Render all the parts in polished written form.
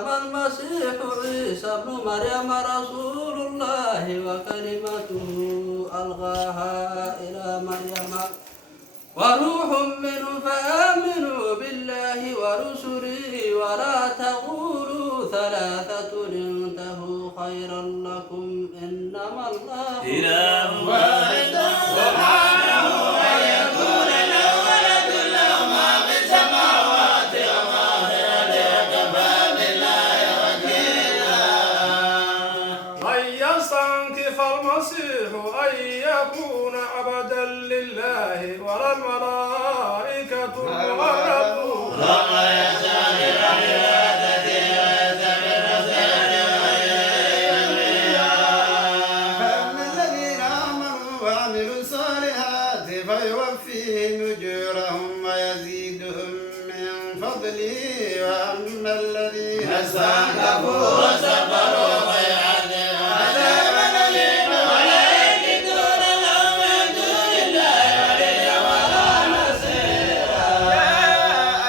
إنما المسيح عيسى ابن مريم رسول الله وكلمته ألقاها إلى مريم وروح منه فآمنوا بالله ورسله ولا تقولوا ثلاثة انتهوا خيرا لكم إنما الله إله واحد سبحانه أن يكون له ولد له ما في السماوات وما في الأرض وكفى بالله وكيلا. من يستنكف المسيح أن يكون عبدا لله ولا الملائكة المقربون وما يشاء بعبادته فأما الذين آمنوا وعملوا الصالحات فيوفيهم أجورهم ويزيدهم من فضله وأما الذين استنكفوا واستكبروا فيعذبهم عذابا أليما ولا يجدون لهم من دون الله وليا ولا نصيرا. يا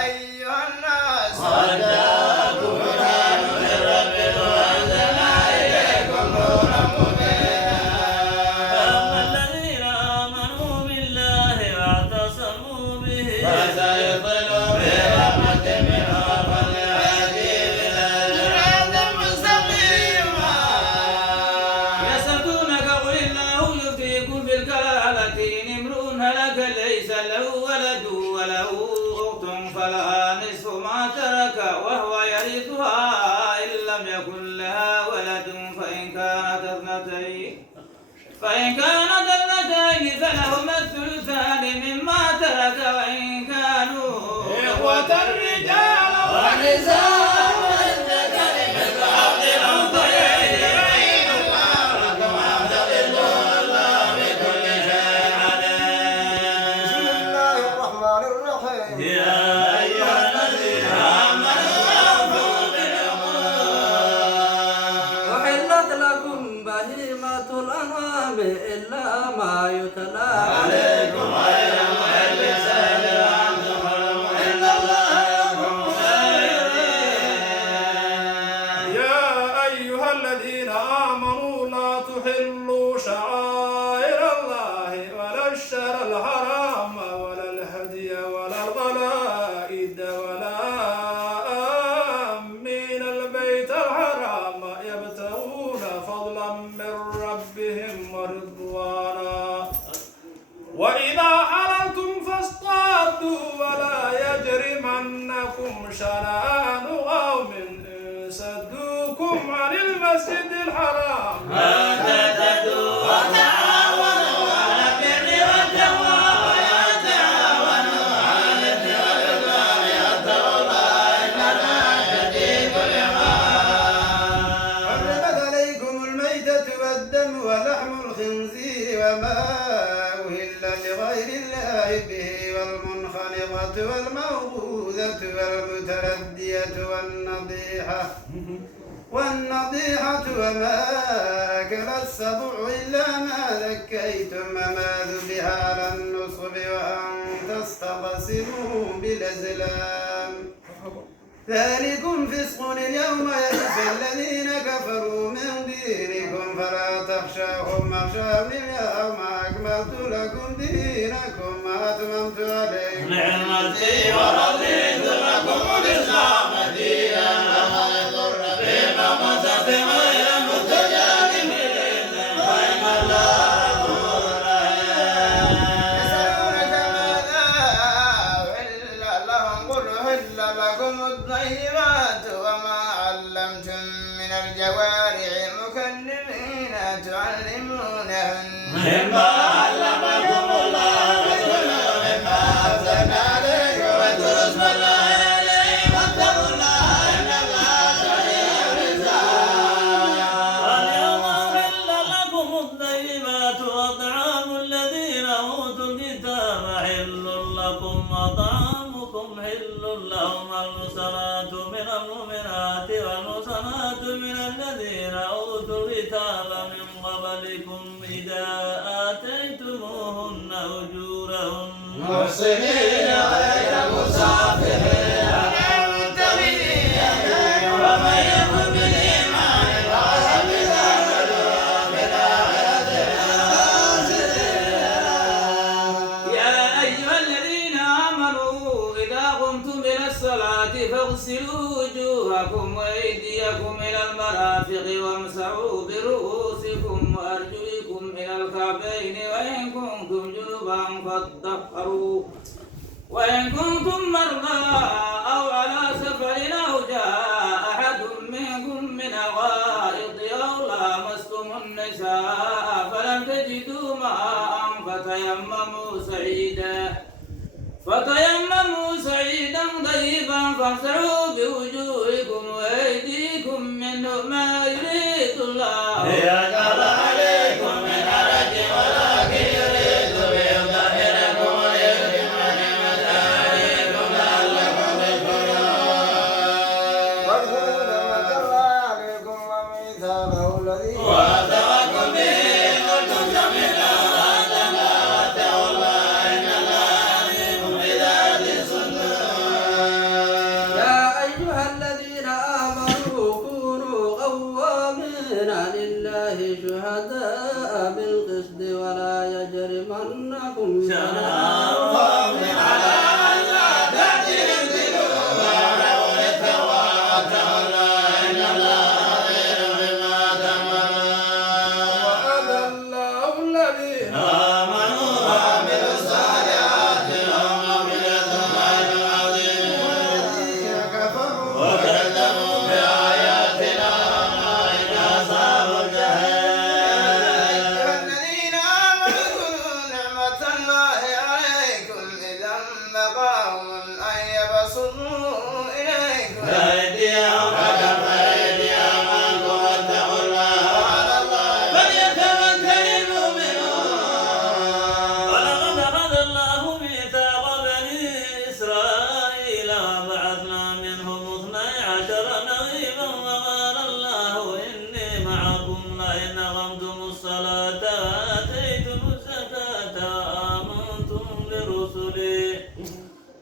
أيها الناس قد جاءكم برهان من ربكم وأنزلنا إليكم نورا مبينا. فأما الذين آمنوا بالله واعتصموا به فسيدخلهم في رحمة منه وفضل عظيم صراطا مستقيما. يسألونك قل الله يفتيكم في الكلالة إن امرؤ هلك ليس له ولد وله أخت فلها نصف ما ترك وهو يرثها إن لم يكن لها ولد فإن كانت اثنتين فلهما الثلثان مما ترك وإن كانوا إخوة رجالا ونساء فالذكر مثل حظ الأنثيين فإن الله كما تضل الله بكل شيء عليم. بسم الله الرحمن الرحيم. يا أيها الذين آمنوا أوفوا بالعقود. أحلت لكم بهيمة الأنعام إلا ما يتلى عليكم غير محل سيد وأنتم حرم إن الله يحكم يا أيها الذين آمنوا لا تحلوا شعائر الله ولا الشهر الحرام ولا الهدي ولا القلائد ولا آمين البيت الحرام يبتغون فضلا من ربهم ورضوانا وإذا حللتم فاصطادوا ولا يجرمنكم شنآن قوم إن صدوكم عن المسجد الحرام وتعاونوا على البر والتقوى ولا تعاونوا على الإثم والعدوان واتقوا الله إن الله شديد العقاب. حرمت عليكم الميتة والدم ولحم الخنزير وما أهل لغير الله به والمنخنقة والموقوذة والمتردية والنضيحة وما أكل السبع إلا ما ذكيتم وما ذبح على النصب وأن تستقسموا بالأزلام ذلكم فسق اليوم يئس الذين كفروا من دينكم فلا تخشاهم واخشوني اليوم أكملت لكم دينكم وأتممت عليكم نعمتي ورضيت لكم الإسلام دينا ومن ضر فيما مسست غير متجانب لله فإن الله غفور رحيم. يسألونك ماذا أحل لهم قل أحل لكم الطيبات وما علمتم من الجوارح مكلمين تعلمونهن مما علمكم الله وكلوا مما أمسكنا عليكم واذكروا اسم الله عليه واتقوا الله إن الله سريع الحساب. اليوم أحل لكم الطيبات وطعام الذين أوتوا الكتاب حل لكم وطعامكم حل لهم المحصنات من المؤمنات والمحصنات من الذين أوتوا الكتاب من قبلكم إذا آتيتموهن أجورهن محصنين غير مسافحين ولا متخذي ومن وأيديكم إلى المرافق وامسحوا برؤوسكم وأرجلكم إلى الكعبين وإن كنتم جنبا فاطهروا وإن كنتم مرضى أو على سفر أو جاء أحد منكم من الغائط أو لامستم النساء فلم تجدوا ماء فتيمموا سعيدا طيبا فامسحوا بوجوهكم وأيديكم منه ما يريد الله ليجعل عليكم من حرج ولكن يريد ليطهركم ويتم نعمته عليكم لعلكم تشكرون. واذكروا نعمة الله عليكم وميثاقه الذي وأتاكم به قلتم سمعنا وأطعنا واتقوا الله إن الله عليم بذات الصدور. يا أيها الذين آمنوا كونوا قوامين لله شهداء بالقسط ولا يجرمنكم شنآن قوم على ألا تعتدلوا واعلموا التقوى واتقوا الله إن الله خبير بما تعملون. وعد الله الذين آمنوا وعملوا الصالحات لهم مغفرة وأجر عظيم والذين كفروا وكذبوا بآياتنا أولئك أصحاب الجحيم. الذين آمنوا اذكروا نعمة الله عليكم إذا قوم أن يبسطوا إليكم أيديهم فكف أيديهم عنكم واتقوا الله وعلى الله فليتوكل المؤمنون. ولقد أخذ الله ميثاق بني إسرائيل وبعثنا منهم 12 نقيبا وقال الله إني معكم لئن أقمتم الصلاة وآتيتم الزكاة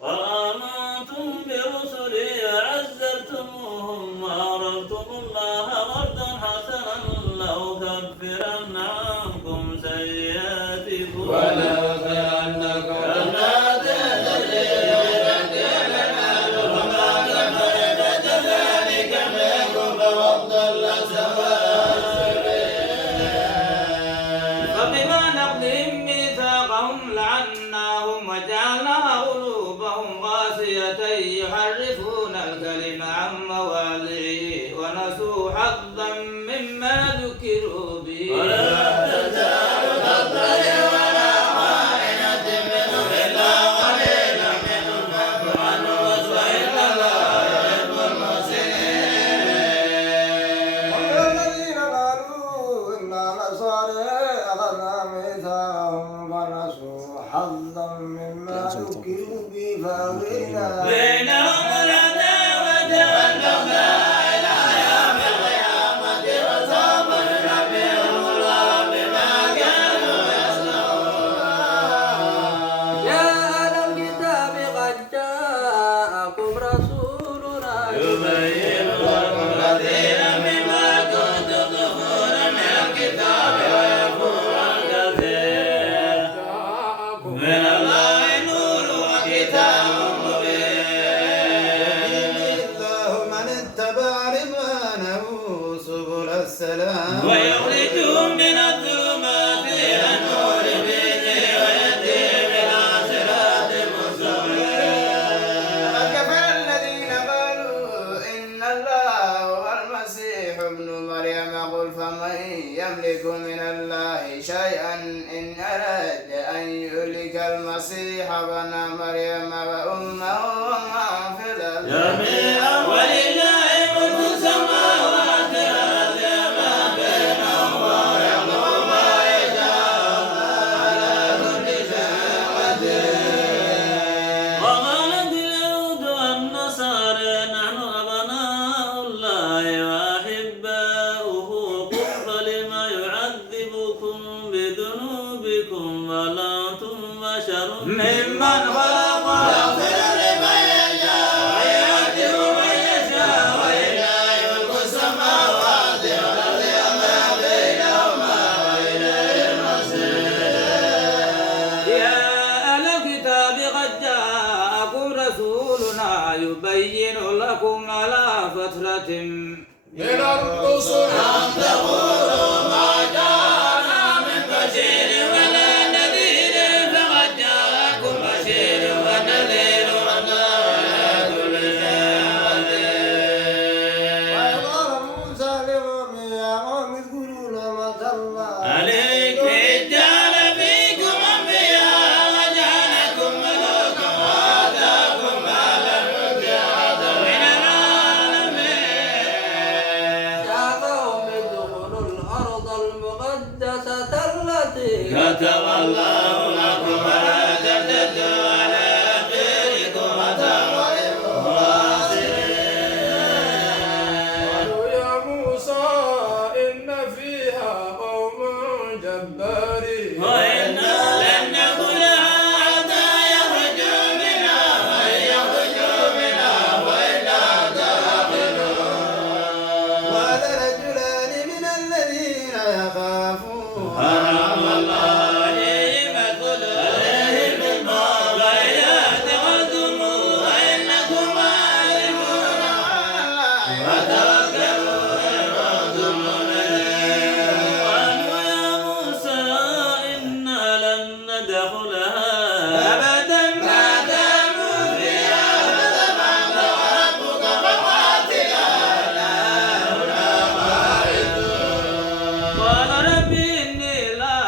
وآمنتم برسلي وعزرتموهم وأقرضتم الله قرضا حسنا لأكفرن عنكم سيئاتكم ولأدخلنكم جنات تجري من تحتها الأنهار وما كفرت كذلك منكم فضل سواء السبيل. فبما نقضهم ميثاقهم لعناهم وجعلنا قلوبهم قاسية يحرفون الكلم عن مواضعه ونسوا حظا مما ذكروا به ولا تزال تطلع على خائنة منهم إلا قليلا منهم فاعف عنهم واصفح إن الله يحب المحسنين. والذين قالوا إنا نصارى أخذنا ميثاقهم ونسوا حظا مما ذكروا به فأغرينا بينهم العداوة والبغضاء إلى يوم القيامة وسوف ينبئهم الله بما كانوا يصنعون. يا أهل الكتاب قد جاءكم رسولنا يبين لكم كثيرا مما كنتم تخفون من الكتاب ويعفو عن كثير. جاءكم من الله نور وكتاب مبين. الله من اتبع رضوانه سبل السلام ويخرجهم من الظلمات إلى النور بإذنه ويهديهم إلى صراط مستقيم. لقد كفر الذين قالوا إن الله هو المسيح ابن مريم قل فمن يملك من الله شيئا إن أراد أن يهلك المسيح ابن مريم وأمه ومن في الأرض جميعا ولله ملك السماوات والأرض وما بينهما ويخلق ما يشاء على كل شيء قدير. وقالت اليهود والنصارى نحن أبناء الله وأحباؤه قل فلم يعذبكم بذنوبكم من الرسل أن تقولوا ما جاءنا من بشير ولا نذير فقد جاءكم بشير ونذير والله على كل شيء قدير. وقال موسى لقومه يا قوم اذكروا نعمة الله عليكم إذ جعل فيكم أنبياء وجعلكم ملوكا وآتاكم ما لم يؤت أحدا من العالمين. يا قوم ادخلوا الأرض المقدسة التي كتب الله لكم ولا ترتدوا على أدباركم فتنقلبوا خاسرين. قالوا يا موسى إن فيها قوم جبارين وإنا لن ندخلها حتى يخرجوا منها فإن يخرجوا منها وإنا داخلون. قال رجلان من الذين يخافون حرم الله عليهم الخلود الماء فإذا دخلتموه فإنكم عالمون وتوكلوا إن كنتم مؤمنين. قالوا يا موسى إنا لن ندخلها أبدا ما داموا فيها فاذهب أنت وربك فقاتلا إنا قاعدون. قال رب إني لا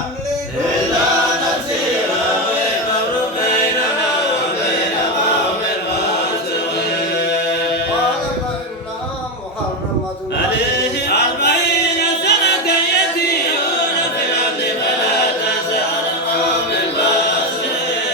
أملك إلا نفسي وأخي فافرق بيننا وبين قوم الفاسقين. قال فإنها محرمة عليه 40 سنة يتيهون في الأرض فلا تسأل قوم الفاسقين.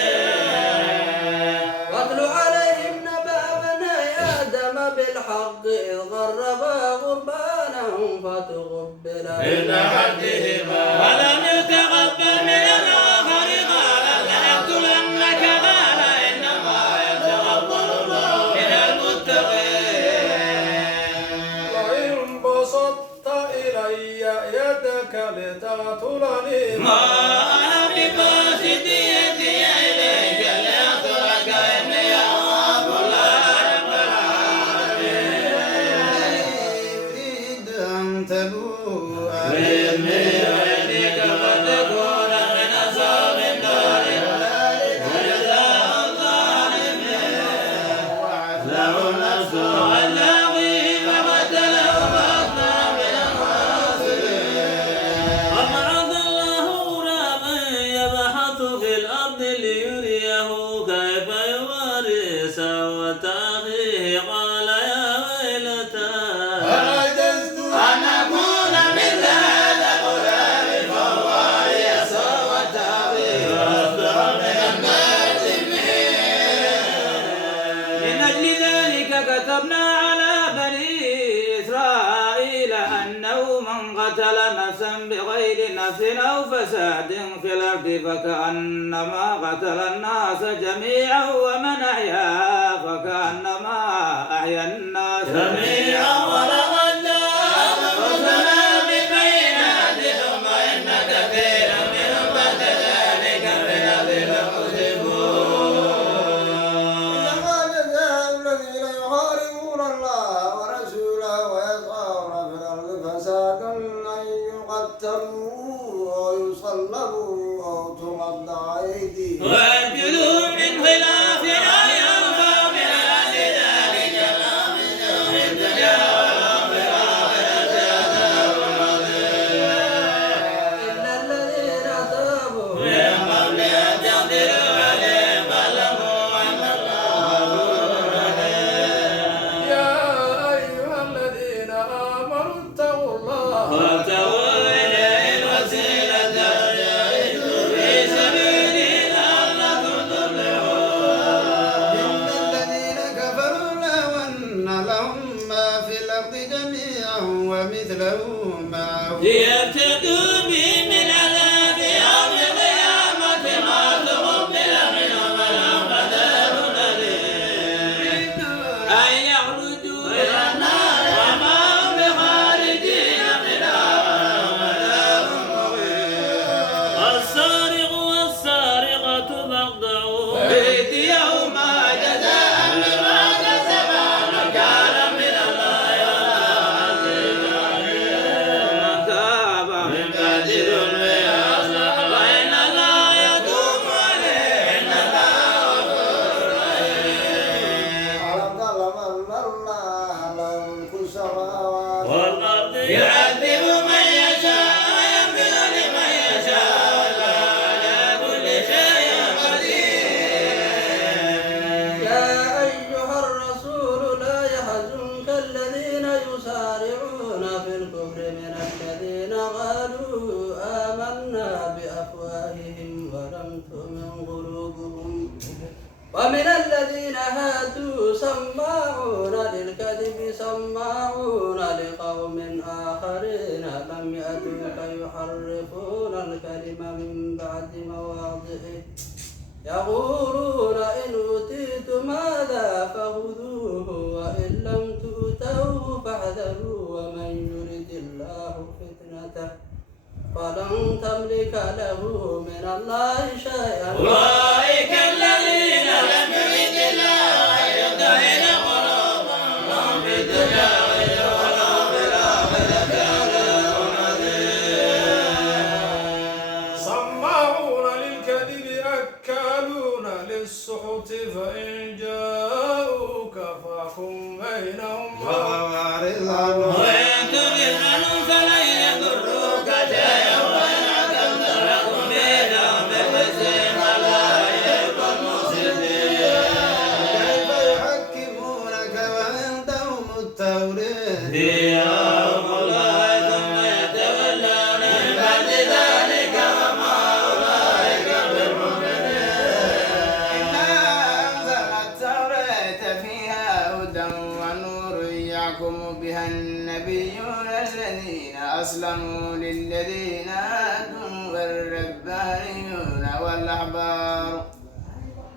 واتل عليهم نبأ بني آدم بالحق إذ قربا قربانا فتقبل من أحدهما ولم يتقبل من الآخر قال لنقتلنك قال إنما يتقبل الله من المتقين. وإن بسطت إلي يدك لتقتلني ما أنا بباسط يدي إليك لأقتلك إني أخاف الله رب العالمين. يريد أن تبوء بإذني وإذنك فتكون من أصحاب النار وجزاء الظالمين. له النفس واللاغي فقتله فأكثر من الخاسرين. وبعث الله غرابا يبحث في الأرض ليريه كيف يواري سوءة أخيه قال يا ويلتى وعجزت أن أكون مثل هذا الغلام فواري سوءة أخيه وأصبح من النادمين. من أجل ذلك كتبنا على بني إسرائيل أنه من قتل نفسا بغير نفس أو فساد في الأرض فكأنما قتل الناس جميعا ومن أحيا فكأنما أحيا الناس جميعا ولقد جاءهم رسلنا بالبينات ثم إن كثيرا منهم بعد ذلك من المسلمون. إنما جزاء الذين يحاربون الله ورسوله ويسعون في الأرض فسادا أن يقتلوا أو يصلبوا أو تقطع أيديهم وأرجلهم من خلاف أو ينفوا من أهل ذلك لهم منهم في الدنيا ولهم في الآخرة عذاب عظيم. إلا الذين تابوا من قبل أن تقدروا عليهم فاعلموا أن الله غفور رحيم. يا أيها الذين آمنوا اتقوا الله وابتغوا إليه الوسيلة وجاهدوا في سبيله لعلكم تفلحون. إن الذين كفروا لو أن لهم ما في الأرض جميعا ومثله معه ليفتدوا به من عذاب يوم القيامة ما تقبل منهم ولهم عذاب أليم. أن يخرجوا إلى النار وما هم بخارجين منها ولهم عذاب مقيم. السارق والسارقة فاقطعوا أيديهما جزاء بما كسبا نكالا من الله والله يعذب من يشاء ويغفر لمن يشاء والله على كل شيء قدير. يا أيها الرسول لا يحزنك الذين يسارعون في الكفر من الذين قالوا آمنا بأفواههم ولم تؤمن قلوبهم ومن الذين هادوا سماعون للكذب سماعون لقوم آخرين لم يأتوك يحرفون الكلم من بعد مواضعه يقولون إن أوتيتم هذا فخذوه وإن لم تؤتوه فاحذروا ومن يرد الله فتنته فلن تملك له من الله شيئا. أولئك الذين لم يرد الله أن يطهر قلوبهم في الدنيا ولهم في الآخرة عذاب عظيم. سماعون للكذب أكالون للسحت فإن جاءوك فاحكم بينهم وأعرض عنهم وإن تغفر عنهم فلن يضروك شيئا وإن حكمت لهم بينهم بالقسط ولا يحب المفسدين. كيف يحكمونك وعندهم التوراة فيها حكم الله ثم يتولون من بعد ذلك وما أولئك بالمؤمنين. إنا أنزلنا التوراة فيها هدى ونور يحكم بها النبيون الذين أسلموا للذين هادوا والربانيون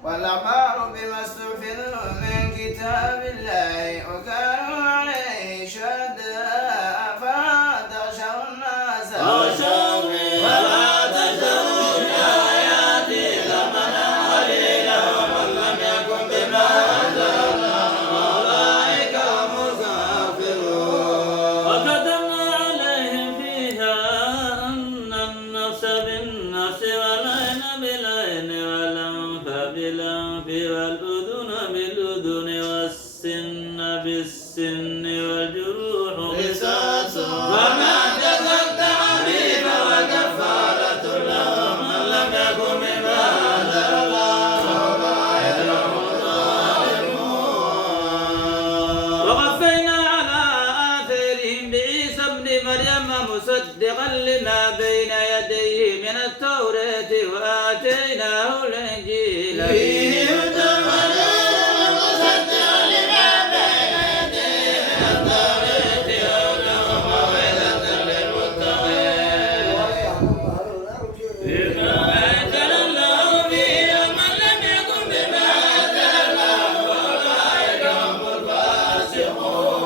والأحبار بما استحفظوا من كتاب الله وكانوا عليه شهداء فلا تخشوا الناس واخشوني ولا تشتروا بآياتي ثمنا قليلا ومن لم يكن بما أنزل الله أولئك هم الكافرون. وكتبنا عليهم فيها أن النفس بالنفس والعين بالعين والأنف بالأنف والأذن بالأذن والسن بالسن والجروح قصاص وما تصدق به وكفارة له من لم يكن مما أنزل الله أولئك هم الظالمون. وقفينا على آثارهم بعيسى ابن مريم مصدقا لما بين يديه من التوراة وآتيناه الإنجيل فيه هدى ونور مصدقا لما بين يديه من التوراة وهدى وموعظة للمتقين. بما أنزل الله به ومن لم يكن بما أنزل الله أولئك هم الفاسقون.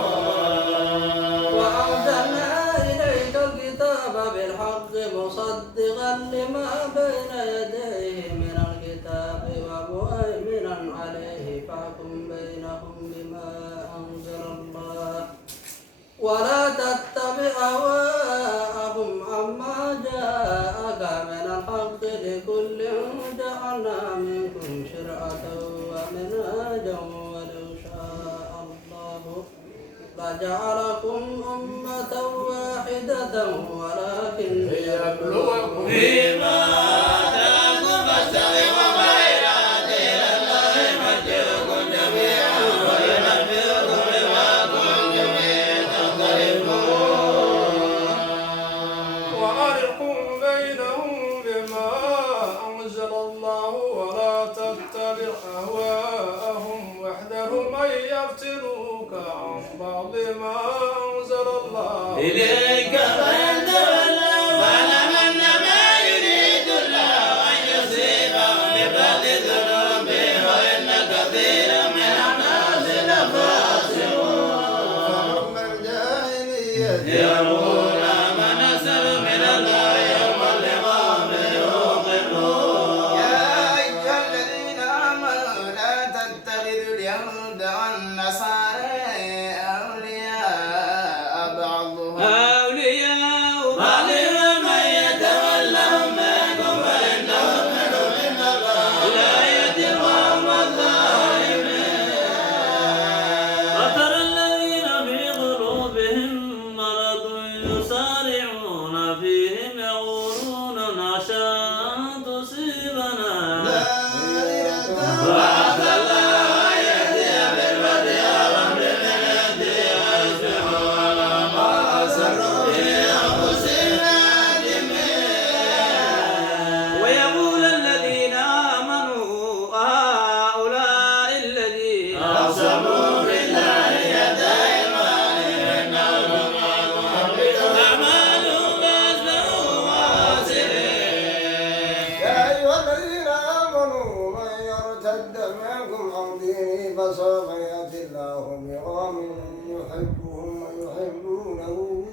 وأنزلنا إليك الكتاب بالحق مصدقا لما بين يديه من الكتاب ومؤمنا عليه فاحكم بينهم بما أنزل الله ولا تتبع أهواءهم عما جاءك من الحق لكل جعلنا منكم شرعة ومنهاجا ولو شاء الله لجعلكم أمة واحدة ولكن ليبلوكم فيما آتاكم فاستقيموا غير عدل الله يمتعكم جميعا وينبئكم بما كنتم به تختلفون. وأرقوا بينهم بما أنزل الله ولا تتبع أهواءهم واحذروا من يفتنوك عن بعض ما أنزل الله إليك فإن تولوا فاعلم أنما يريد الله أن يصيبهم ببعض ذنوبهم وإن كثيرا من الناس لفاسقون. فحكم الجاهلية يقولون من أسر من الله يوم اللقاء يوقنون. يا أيها الذين آمنوا لا تتخذوا اليهود والنصارى أولياء بعضهم أولياء بعض ومن يتولهم منكم فإنهم منهم إن الله لا يهدي القوم الظالمين. وترى الذين في قلوبهم مرض يحبهم ويحبونه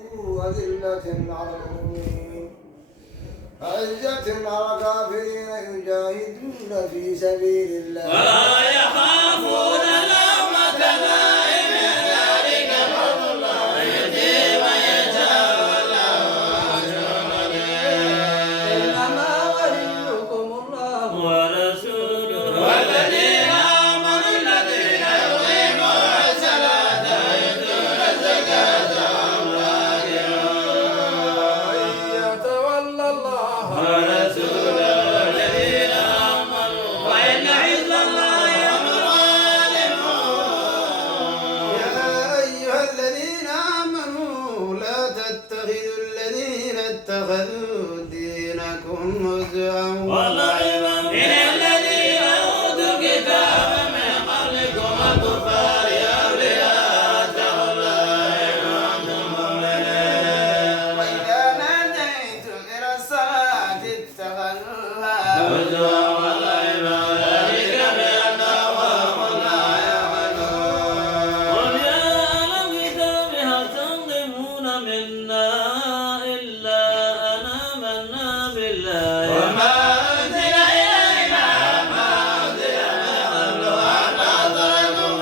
أذلة على المؤمنين أعزة على الكافرين يجاهدون في سبيل الله ولا يخافون لومة لائم ذلك فضل الله يؤتيه من يشاء والله واسع عليم إنما وليكم الله ورسوله والذين آمنوا الذين يقيمون الصلاة ويؤتون الزكاة وهم راكعون ومن يتولى الله ورسوله والذين آمنوا وإن حزب الله هم الغالبون يا أيها الذين آمنوا لا تتخذوا الذين اتخذوا دينكم هزوا ولعبا من الذين أوتوا الكتاب من قبلكم والكفار أولياء اتقوا الله إن كنتم مؤمنين وإذا ناديتم إلى الصلاة اتخذوها هزوا ولعبا ذلك بأنهم لا يعملون قل يا أهل الكتاب هل تنقمون منا إلا أن آمنا بالله وما أنزل إلينا ما أنزل من قبل وأن أطعتم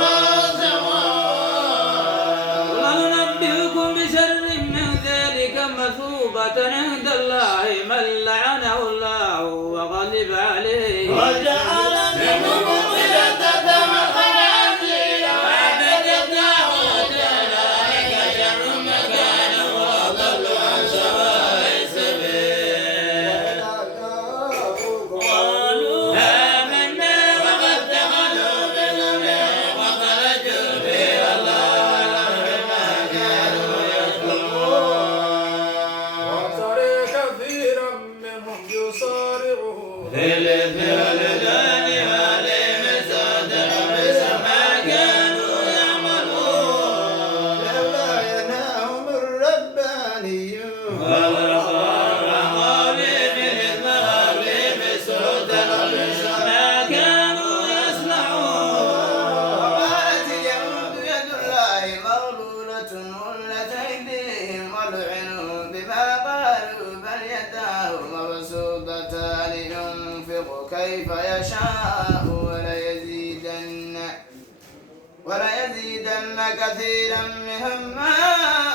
فاسقون وننبئكم بشر من ذلك مثوبة عند الله من لعنه الله وغضب عليه وجعل منهم قردة وخنازير وعبد الطاغوت أولئك شر مكانا وأضل عن سواء السبيل قالوا آمنا وقد دخلوا بالأمر وخرجوا به الله أعلم بما كانوا يكتمون وترى كثيرا منهم يصارعون في الإثم والعدوان والإفساد لبئس ما كانوا يعملون لولا ينهاهم الربانيون والأخبار عن قولهم الإثم وقولهم السود لبئس ما كانوا يصنعون وقالت اليهود يد الله مغلولة غلت أيديهم ولعنوا بما قالوا بل يداه مبسوطتان ينفق كيف يشاء وليزيدن كثيرا منهم ما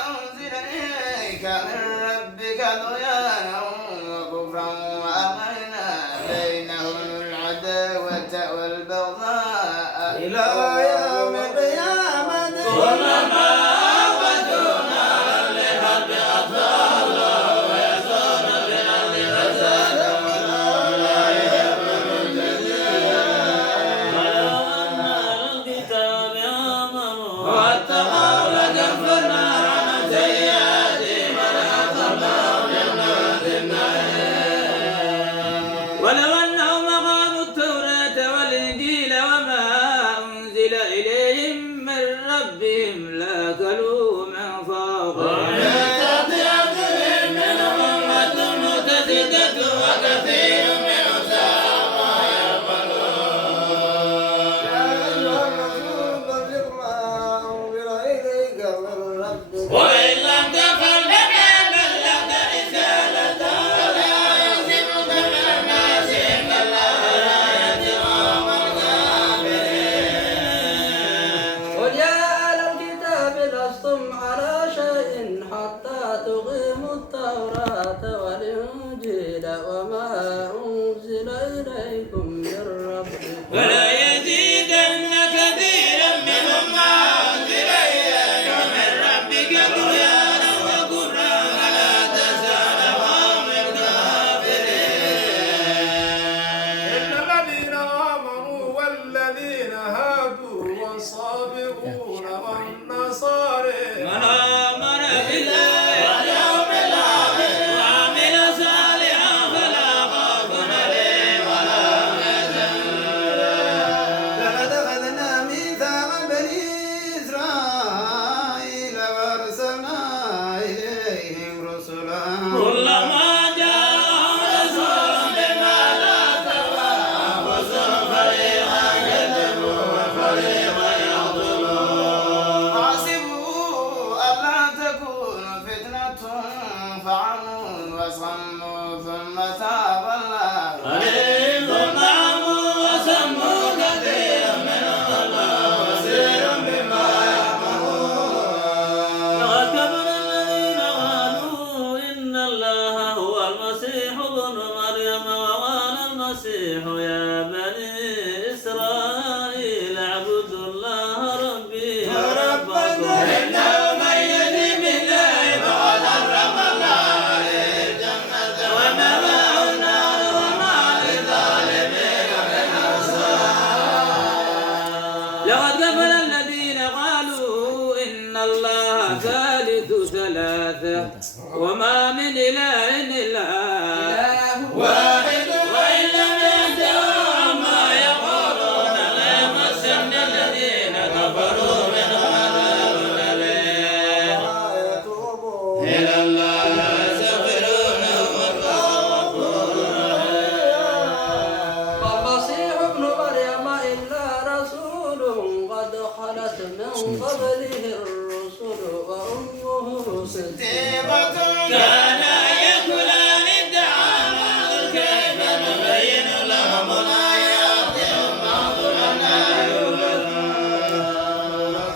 أنزل إليك من ربك طغيانا وكفرا وأغنى بينهم العداوة والبغضاء إلى يوم القيامة كلما أوقدوا نارا للحرب أطفأها الله ويسعون في الأرض فسادا والله لا يحب المفسدين ولو أن أهل الكتاب آمنوا واتقوا لكفرنا عنهم سيئاتهم ولأدخلناهم جنات النعيم ولو أنهم أقاموا التوراة والإنجيل وما أنزل إليهم من ربهم لأكلوا من فوقهم ومن تحت أرجلهم منهم أمة مقتصدة وكثير منهم ساء ما يعملون يا أيها الرسول بلغ ما أنزل إليك من ربك وإن لم تفعل فما بلغت رسالته ولا يحسبك من الناس إن الله لا يهدي القوم الكافرين قل يا أهل الكتاب لستم على شيء حتى تقيموا التوراة والإنجيل وما أنزل إليكم من ربكم ولا يزيدن كثيرا منهم ما أنزل إليك من ربك طغيانا وكفرا ولا تزال قوم الكافرين إن الذين آمنوا والذين هادوا والصابئون والنصارى من آمن بالله واليوم الآخر وعمل فعموا وصموا ثم تاب الله عليهم ثم عموا وسموا كثير منهم الله بصير بما يعملون. لقد كفر الذين قالوا إن الله هو المسيح ابن مريم وقال المسيح يا بني إسرائيل اعبدوا الله ربي وربكم إنه من يؤمن بالله فقد حرم الله عليه الجنة ومأواه النار وما للظالمين من أنصار. لقد كفر الذين قالوا إن الله ثالث ثلاثة وما من إله إلا واحد وإن لم ينتهوا عما يقولون ليمسن الذين كفروا منهم عذاب أليم. يتوبوا إلى الله يستغفرونه والله غفور رحيم. والمسيح ابن مريم إلا رسول قد خلت من قبله الرسل وأمه صديقة كانا يأكلان الطعام انظر كيف نبين لهم الآيات ثم انظر أنى يؤفكون.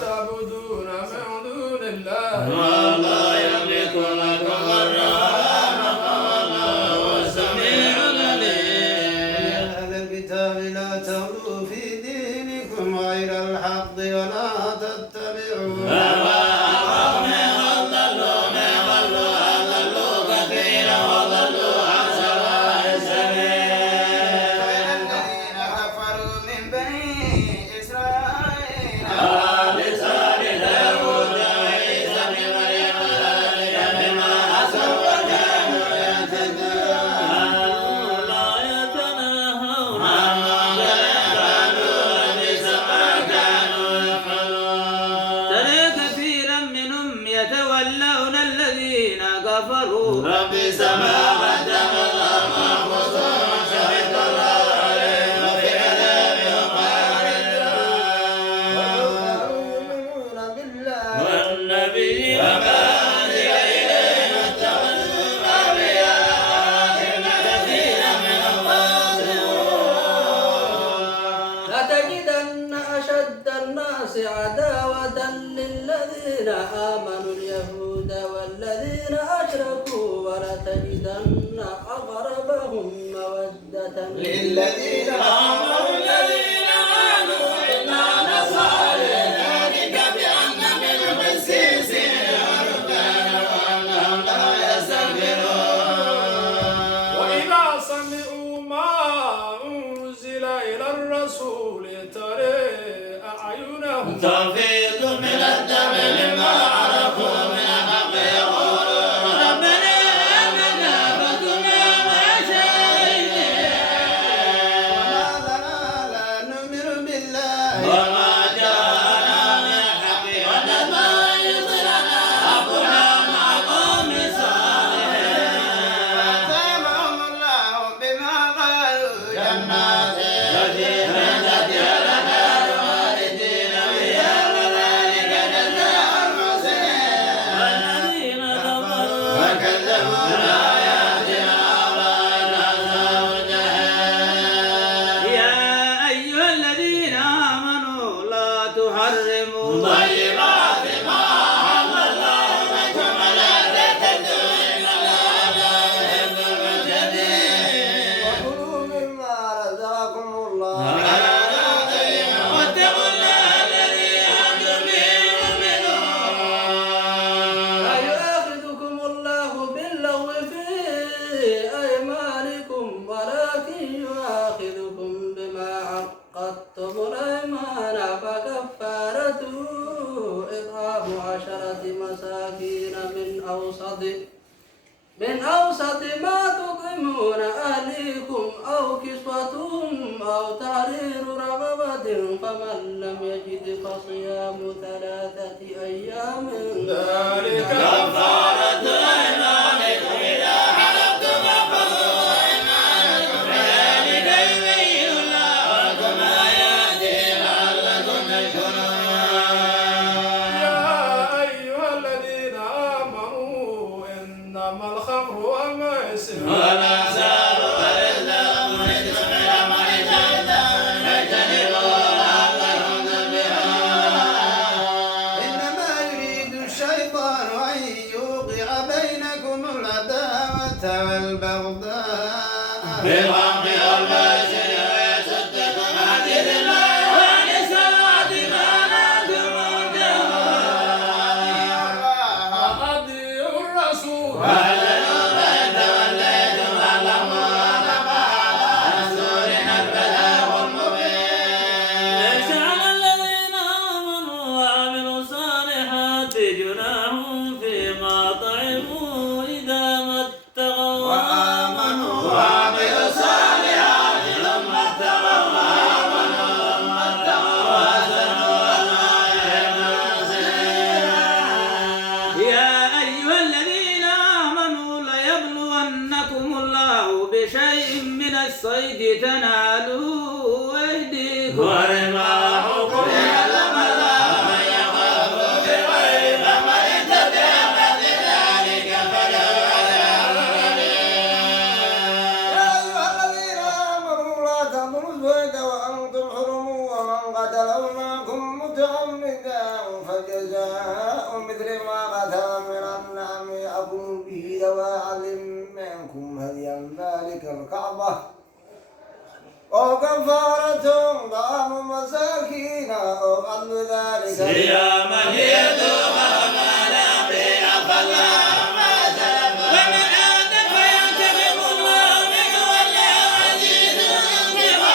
تعبدون من دون الله والله يملك لكم الرحمن والله هو السميع العليم. أهل الكتاب لا تغلوا في دينكم غير الحق ولا تتبعوا أهواءهم أضلوا كثيرا وضلوا عن سواء السبيل. الذين كفروا من بني إسرائيل على لسان داود وعيسى بن مريم ذلك بما عصوا وكانوا يعتدون. لا يتناهون عن منكر فعلوه لبئس ما كانوا يفعلون. ترى كثيرا منهم يتولون الذين كفروا رب السماء قدم الله أنفسهم شهد الله عليهم وفي عذابهم خالدون. كانوا يؤمنون بالله والنبي وما أنزل إليهم اتخذوا أولياء إن كثيرا منهم فاسقون. لتجدن أشد الناس عداوة للذين آمنوا اليهود والذين أشركوا ولتجدن أقربهم مودة للذين آمنوا الذين قالوا إنا نصارى ذلك بأن منهم قسيسين ورهبانا وأنهم لا يستكبرون. وإذا سمعوا ما أنزل إلى الرسول ترى أعينهم تفيض من الدم مما عرفوا من الحق يقولون ربنا آمنا فاكتبنا مع الشاهدين. وما لنا لا نؤمن بالله وما جاءنا من الحق ونتمنى أن يصلنا حقنا مع قوم صالحين. فأتابعهم الله بما قالوا جنات تجري من تحتها الأنهار خالدين فيها وذلك جزاء المحسنين. والذين كفروا وكذبوا بآياتنا أولئك أصحاب الجحيم. يا أيها الذين آمنوا لا تحرموا طيبات ما أحل الله لكم ولا تعتدوا إن الله لا يحب المعتدين. وكلوا مما رزقكم الله واتقوا الله الذي أنتم به مؤمنون. لا يؤاخذكم الله باللغو في أيمانكم ولكن يؤاخذكم بما عقدتم الأيمان فكفارته إطعام 10 مساكين من أوسط ما تطعمون أهليكم أو كسوتهم أو تحرير رقبة فمن لم يجد فصيام 3 أيام ذلك كفارة أيمانكم إذا حلفتم واحفظوا أيمانكم كذلك يبين الله لكم آياته لعلكم تشكرون. يا أيها الذين آمنوا إنما والاسم والأنساب والإسلام والإثم والأمر شهدا فاجتنبوا لعلكم تفلحون. إنما يريد الشيطان أن يوقع بينكم العداوة والبغضاء في الحق والميسر ويصدكم عن ذكر الله وعن الصلاة فهل أنتم منتهون. وأطيعوا الرسول واعلنوا فإن توليتم فاعلموا أنما على رسولنا البلاغ المبين. ليس على الذين آمنوا وعملوا الصالحات جناح فيما طعموا إذا ما اتقوا وآمنوا وعملوا الصالحات ثم اتقوا وآمنوا ثم اتقوا وأحسنوا والله يحب المحسنين. يا أيها الذين آمنوا ليبلونكم الله بشيء من الصيد تنالوا أيديكم ورماحكم ليعلم الله من يخافه بالغيب فمن اهتدى بعد ذلك فله عذاب أليم. يا أيها الذين آمنوا لا تقتلوا الصيد وأنتم حرم ومن قتله منكم متعمدا فجزاء مثل ما قتل من النعم يأكل به ذوى عدل منكم هديا ذلك الكعبة أو كفارة طعام مساكين أو عدل ذلك صياما ليذوق وبال أمره عفى الله عما سلف ومن عاد فينتقم الله منه والله عزيز ذو انتقام.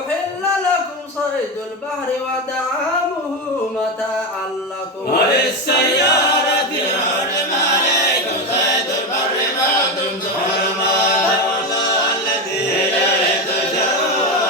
أحل لكم صيد البحر وطعامه متاعا لكم وللسيارة حرم عليكم صيد البر ما دمتم حرما والله الذي إليه تشرون.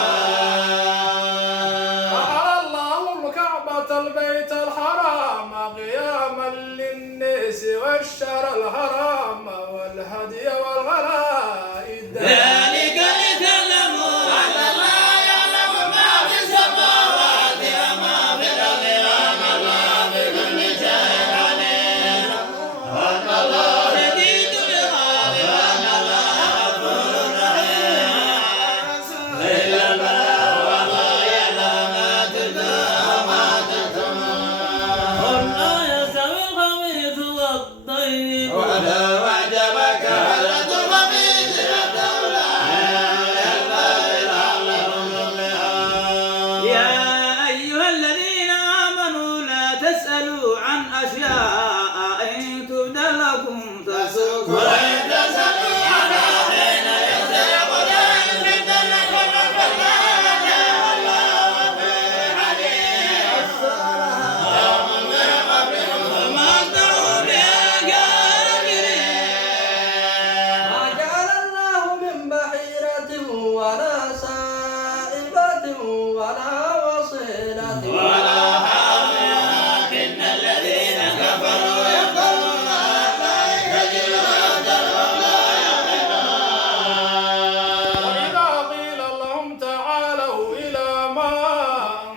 وأرى الله الكعبة البيت الحرام قياما للناس والشهر الحرام والهدي والغلائد ذلك لتعلموا أن الله يعلم ما في السماوات وما في الأرض وأن الله بكل شيء عليم وأن الله شديد العقاب وأن الله غفور رحيم. إلا البلاء والله يعلم ما تبدون وما تكتمون. قل لا يستوي الخبيث والطيب ولو أعجبك كثرة الخبيث يا أيها الذين آمنوا لا تسألوا عن أشياء إن تبد لكم تسؤكم وإن تسألوا عنها حين يصدق لا يصدق لكم الله في حديث يوم من قبلكم وما أصدروا بها كافرين. ما جعل الله من بحيرة ولا سائبة ولا وصيلة ولا حام ولكن الذين كفروا يفترون على الله الكذب وأكثرهم لا يعقلون. وإذا قيل لهم تعالوا إلى ما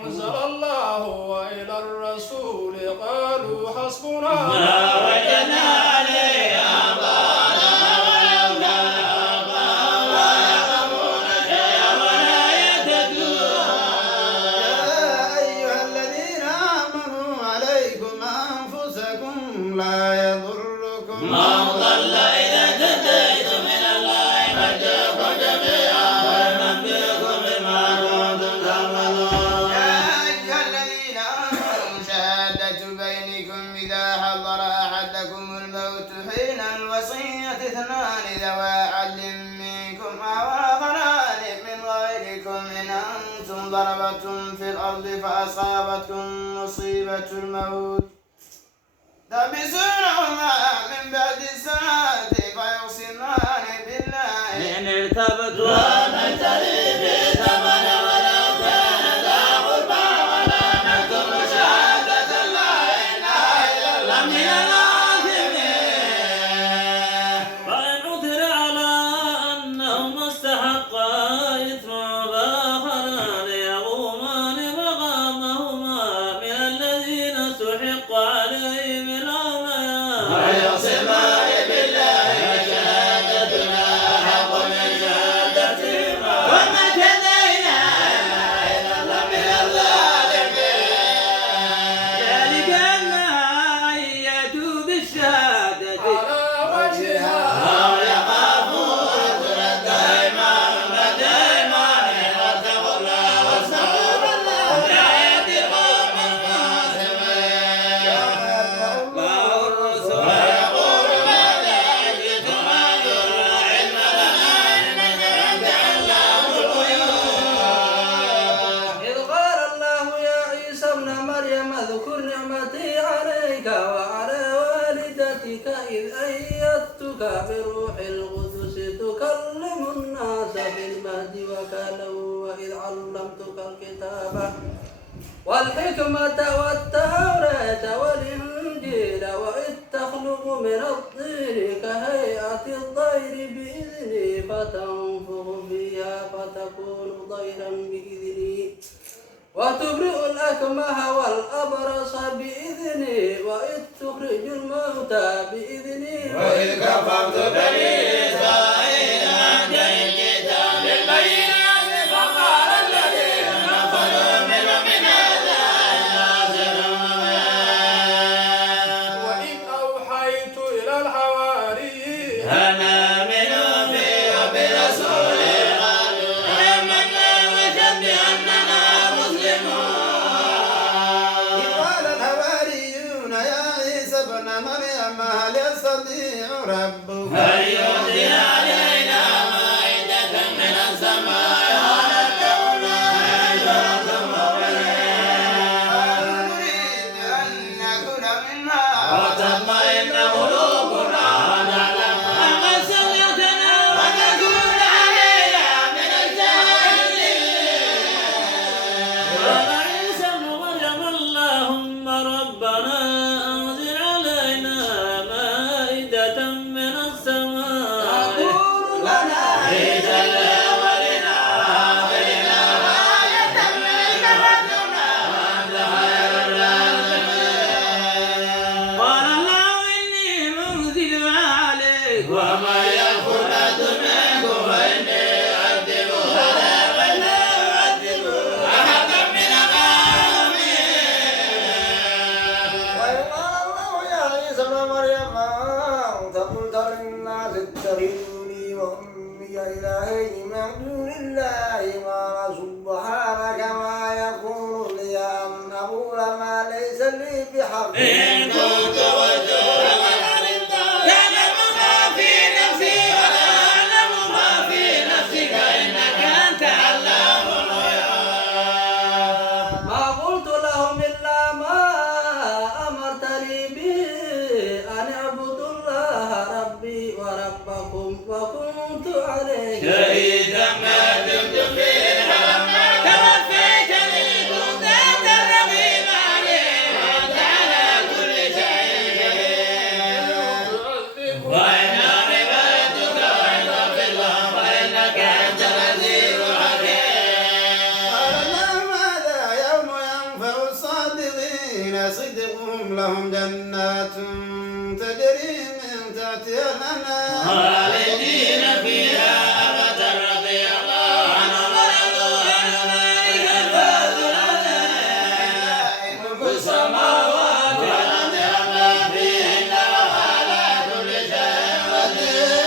أنزل الله وإلى الرسول قالوا حسبنا ما وجدنا عليه آباءنا ولو كان آباءهم لا يعلمون شيئا ولا يهتدون. يا أيها الذين آمنوا عليكم أنفسكم لا يضركم من ضل إذا اهتديتم إلى الله مرجعكم جميعا وينبئكم بما كنتم تعملون. يا أيها الذين آمنوا شهادة بينكم إذا حضر أحدكم الموت حين الوصية اثنان ذوى عدل منكم أو آخران من غيركم إن أنتم ضربتم في الأرض فأصابتكم مصيبة الموت تحبسونهما من بعد الصلاة فيقسمان بالله إن ارتبتوا فنشتري به ثمنا ولو كان ذا قربى ولا نكتم شهادة الله إنا إذا لمن الآثمين. فإن عثر على أنهما استحقا إثما فآخران يقومان مقامهما من الذين استحق عليهم الأولياء ويقسمان وعلى والدتك إذ أيدتك بروح القدس تكلم الناس في المهد وكهلا وإذ علمتك الكتاب والحكمة والتوراة والإنجيل وإذ تخلق من الطين كهيئة الطير بإذني فتنفخ فيها فتكون طيرا بإذني وتبرئ الأكمه والأبرص بإذني وإذ تخرج الموتى بإذني وإذ كفرت بني إسرائيل أنجي الكتاب بالبينات فقال الذين كفروا منهم من هذا ناصر وإذ أوحيت إلى الحواريين أن آمنوا بي وبرسولي قالوا آمنا واشهد بأننا مسلمون. قال الحواريون يا عيسى ابن مريم هل يستطيع ربك أن يرسل علينا مائدة من السماء ونتقنا أجركم نريد أن نكون منها وتطمئن قلوبنا ونعلم أن سويتنا ونكون عليها من الجاهلين. وعيسى ابن مريم اللهم ربنا أنزل علينا مائدة من السماء تقول لنا عيد الأولين وآخرين وآية منك ربنا وأنت خير الراحمين. قال الله إني منزل عليك ومن يكفر منكم فإني أعذبه عذابا لا أعذبه أحدا من العالمين. وإذ قال الله يا عيسى ابن مريم أنت قلت للناس اتخذوني وأمي إلهين من دون الله قال سبحانك ما يكون لي أن أقول ما ليس لي بحق إن كنت قلته فقد علمته تعلم ما في نفسي ولا أعلم ما في نفسك إنك أنت علام الغيوب. ما قلت لهم إلا ما أمرتني به أن اعبدوا الله ربي وربكم وكنت عليه شهيدا ما دمت فيها توفيتني كنت أنت الرقيب عليه وأنت على كل شيء شهيد. وإن عبادتك وإن تغفر لهم فإنك أنت العزيز الحكيم. قال لهم هذا يوم ينفع الصادقين صدقهم لهم جنات تجري من تحتها الأنهار خالدين فيها أبدا رضي الله عنهم ورضوا عنه ذلك الفوز العظيم. ملك السماوات والأرض وما فيهن وعلى كل شيء قدير.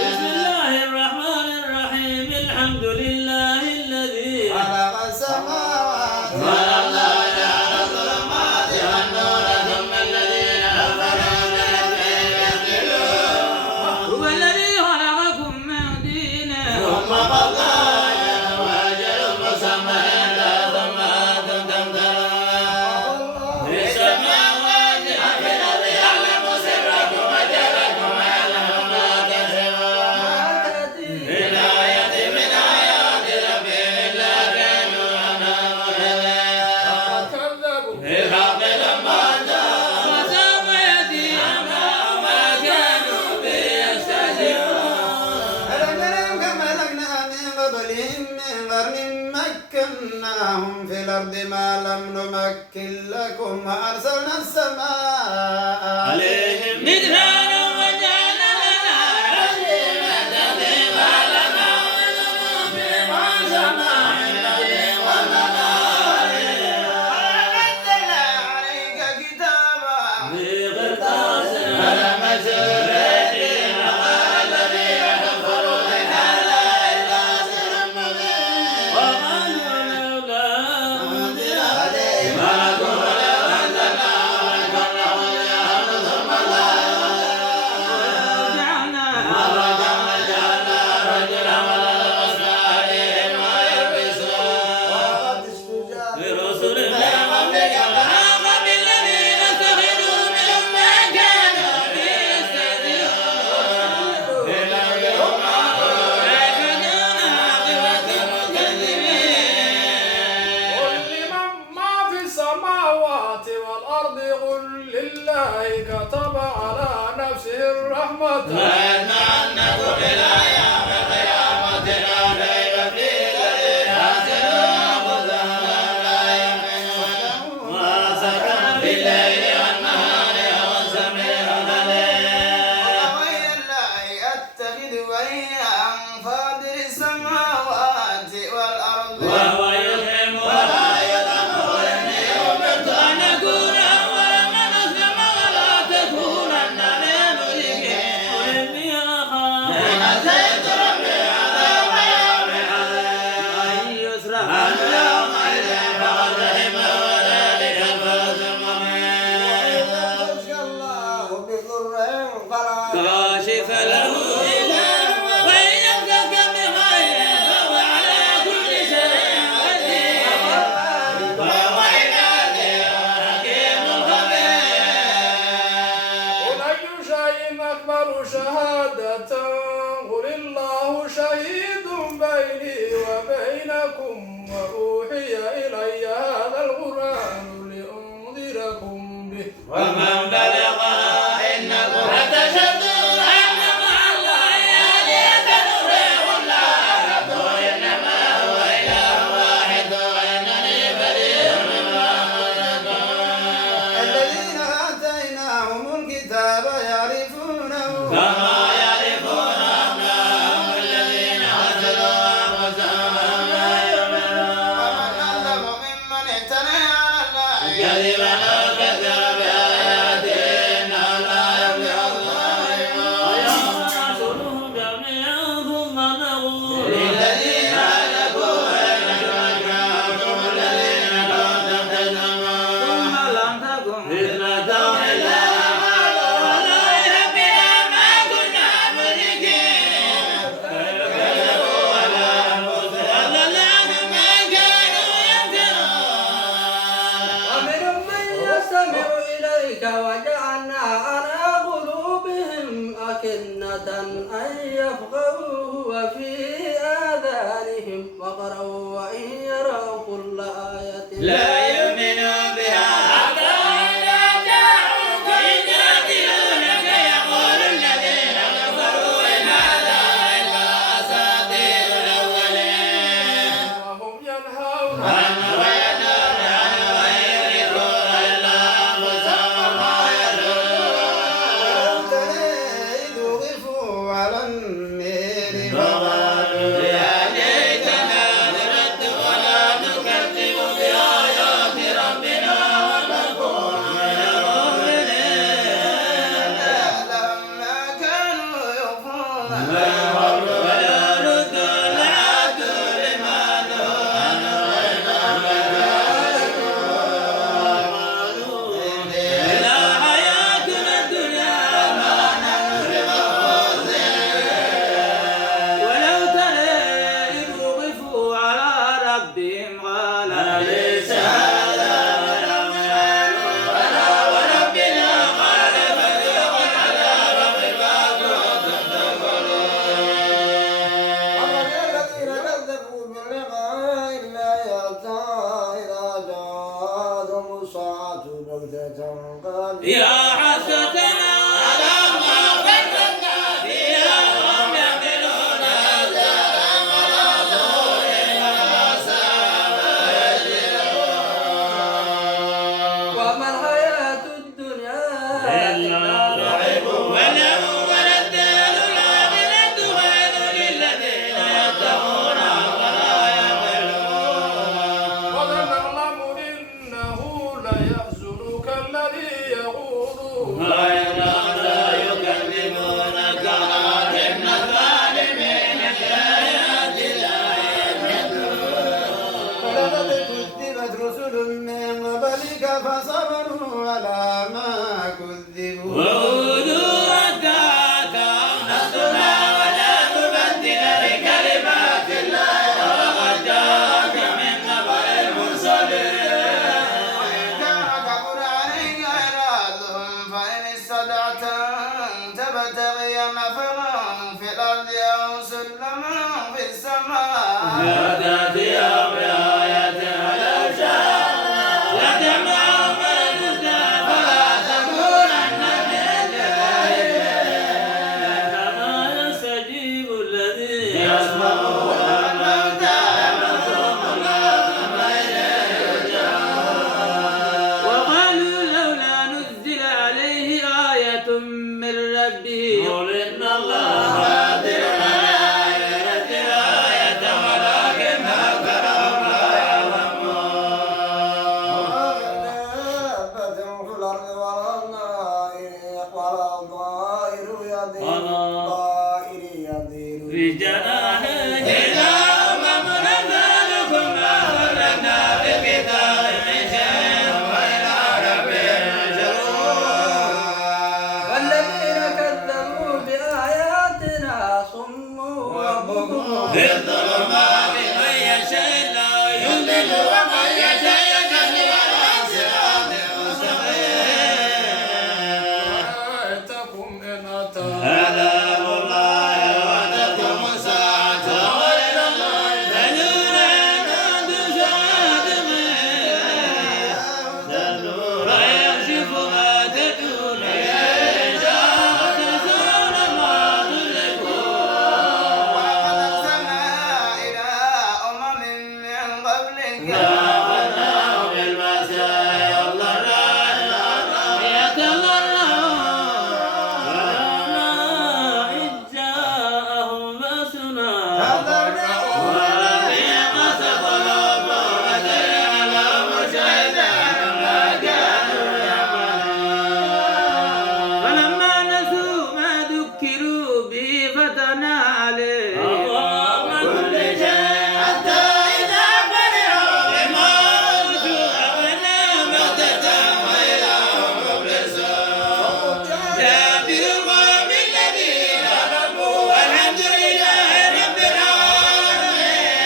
بسم الله الرحمن الرحيم الحمد لله الذي خلق السماوات والأرض وجعل الظلمات والنور ثم الذين كفروا بربهم يعدلون. هو الذي خلقكم من دين ثم قضى أجله وأجل مسمى عنده ثم أنتم تمترون. في السماوات وفي الأرض يعلم سركم وجهركم ويعلم ما تكسبون. من آية من آيات ربهم إلا كانوا عنها معرضين. كذبوا بالحق لما جاء وسوف يأتي أما ما كانوا به يستهزئون. ألم يروا كما أهلكنا من قبلهم من قرن مكناهم في الأرض ما لم نمكن لكم وأرسلنا السماء عليهم مدرارا وجعلنا لنا عزيمة لما ونذنوبهم وسماء الليل والنهار. ونزلنا عليك كتابا في قرطاس ولمسوره وقال الذين كفروا إن هذا إلا سحر مبين. وقالوا لولا أنزل عليه ملك ولو أنزلنا ملكا لقضي الأمر ثم لا جعلنا مرة وجعلنا رجلا ولبسنا عليهم ما يلبسون. وقد استجاب برسل من قبلك وحاق بالذين لله كتب على نفسه الرحمة وأن أنكم إلى يوم القيامة لا ريب فيه الذين خسروا أنفسهم لا يؤمنون وسكن بالليل والنهار والسميع العليم وغير الله أتخذ وليا فاطر السماوات والأرض وهو يطعم ولا يطعم إني أمرت أن أكون أول من أسلم ولا تكونن للمشركين إني أخاف إن عصيت ربي عذاب يوم عظيم يسرا أن يومئذ فقد رحمه وذلك الفوز المبين يمسك الله بضر فلا كاشف له إلا هو وإن يمسك بخير فهو على كل شيء قدير وهو العزيز الحكيم الخبير قل أي شيء أكبر شهادة قل الله شهيد بيني وبينكم وأوحي إلي هذا القرآن لأنذركم به ومن بلغ إنكم أتشهدون أن مع الله آلهة غير الله إنما هو إله واحد وإنني بريء مما أشركون الذين آتيناهم الكتاب يعرفونه كما يعرفون أبناءهم الذين خسروا أنفسهم وهم لا يؤمنون ومن أظلم ممن افترى على الله كذبا أو كذب بآياته إنه لا يفلح الظالمون ويوم نحشرهم جميعا ثم نقول للذين هلكوا أين شركاؤكم الذين كنتم تزعمون ثم لم تكن فتنتهم إلا قالوا والله ربنا ما كنا مشركين فكذبوا على أنفسهم وضلهم ما كانوا يفترون ومنهم من يستمع إليك وجعلنا على قلوبهم أكنة أن يفقهوه وفي آذانهم وقرا وإن يروا كل آية لا يؤمنون بها حتى إذا جاءوك يجادلونك يقول الذين كفروا إن هذا إلا أساطير الأولين وهم ينهون وأن وينهون عنه وإن يريدون إلا أنفسهم وما يشعرون إذ وقفوا على النير وقالوا يا ليتنا نرد ولا نكذب بآيات ربنا ونكون من المؤمنين لما كانوا يخفون ولا ردوا لعادوا لما نهوا عنه وقالوا إلى حياتنا الدنيا ما نحن بمبعوثين ولو ترى إذ وقفوا على ربهم قال أليس هذا ولم يعلموا بلى وربنا قال فذوقوا العذاب بما كنتم تكفرون أما الذين كذبوا بلقاء الله حتى إذا جاءتهم الساعة بغتة قالوا يا حسرتنا على ما فرطنا فيها وهم يحملون أوزارهم على ظهورهم وما ساء ما يزرون وما الحياة الدنيا إلا لعب ولهو وللدار الآخرة خير للذين يتقون ولا يعقلون ونعلم إنه ليحزنك الذي يقولون غير لا يكذبونك ولكن الظالمين بآيات الله يجحدون ولقد كذبت رسل من قبلك فصبروا على ما كذبوا وأولوا حتى أتاهم نصرنا ولا مبدل لكلمات الله وقد جاءك من نبأ المرسلين وإن كان كبر عليك إرادهم فإن استطعت أن تبتغي نفرا في الأرض أو سلما في السماء لا تأتيهم بآية ولو شاء لجمعهم على الهدى فلا تكن جناحيه إذا أمم نزلكم ما فرقنا في الكتاب من شيء وإلى ربهم يرجعون. والذين كذبوا بآياتنا صم وبكم في الظلمات من يشاء الله يضلل ومن يشاء يهدي إلى صراط مستقيم. رأيتكم إن أتى عذاب الله وأتتكم الساعة وغير الله تدور عند تدور يكشف ما تدون إن شاء تزول ما تدركون. ولقد أرسلنا إلى أمم من قبلك فأخذناهم بالبأساء والضراء لعلهم يتضرعون. فلولا إذ جاءهم بأسنا ولكن قست قلوبهم وزين لهم الشيطان ما كانوا يعملون. فلما نسوا ما ذكروا به فتحنا عليهم أبواب كل شيء حتى إذا فرحوا بما أوتوا أخذناهم بغتة وإذا هم مبلسون. دابر القوم الذين ظلموا والحمد لله رب العالمين.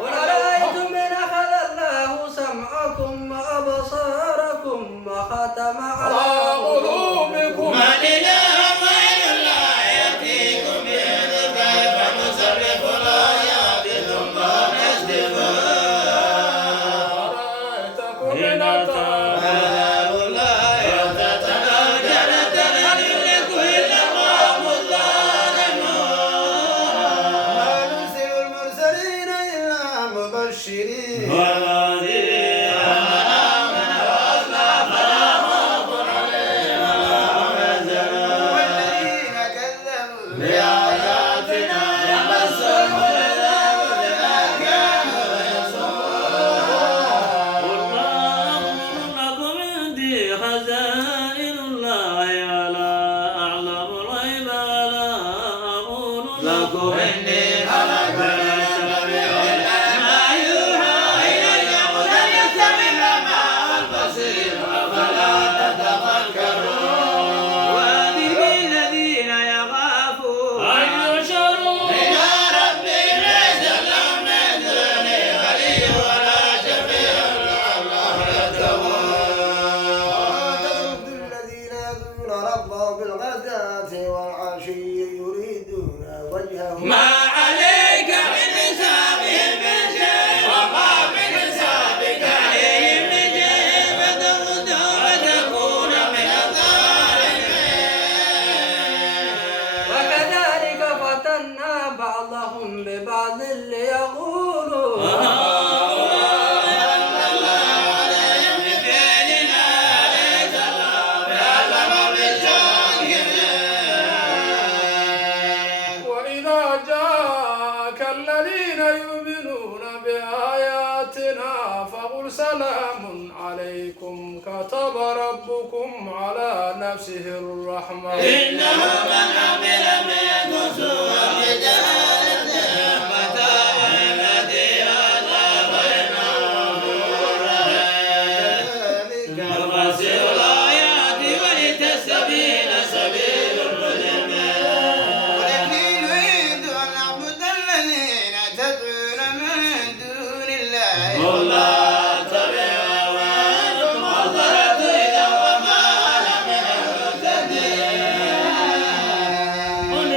قل أرأيتم إن أخذ الله سمعكم وأبصاركم وختم على قلوبكم من إله غير الله يأتيكم به كيف نصرف الآيات ثم هم يصدفون. رأيتكم إن أتى عذاب الله وتتناجل تنهل يهلك إلا القوم الظالمون. ما نرسل المرسلين إلا مبشرين والذين آمنوا وأصلحوا فلا خوف عليهم ولا هم يحزنون. والذين كذبوا بآياتنا يمسهم العذاب بما كانوا يصفون. قل ما أقول لكم عندي خزائن الله ولا أعلم الغيب ولا أقول لكم إني خلقت أتبع إلا ما يوحى إلي قل هل يستوي الأعمى والبصير أفلا تتفكرون. وهذه الذين يخافون أن يحشروا إلى ربهم ليس لهم من دونه ولي ولا شفيع لعلهم يتقون. تود الذين يدعون ربهم بالغداة والعشي يريدون وجهه ما عليك من حسابهم من شيء وما من حسابك عليهم من شيء فتموت وتكون من الظالمين. وكذلك فتنا بعضهم ببعض ليقولوا وإذا جاءك الذين يؤمنون بآياتنا فقل سلام عليكم كتب ربكم على نفسه الرحمة إنه من عمل منكم سوءا بجهالة فتاب من بعده وتاب إنه غفور رحيم. نفسر الآيات ولتستبين سبيل المجرمين. قل إني نريد أن أعبد الذين تدعون من دون الله قل لا أتبع أهواءكم قد ضللت إذا وما أنا من المهتدين. قل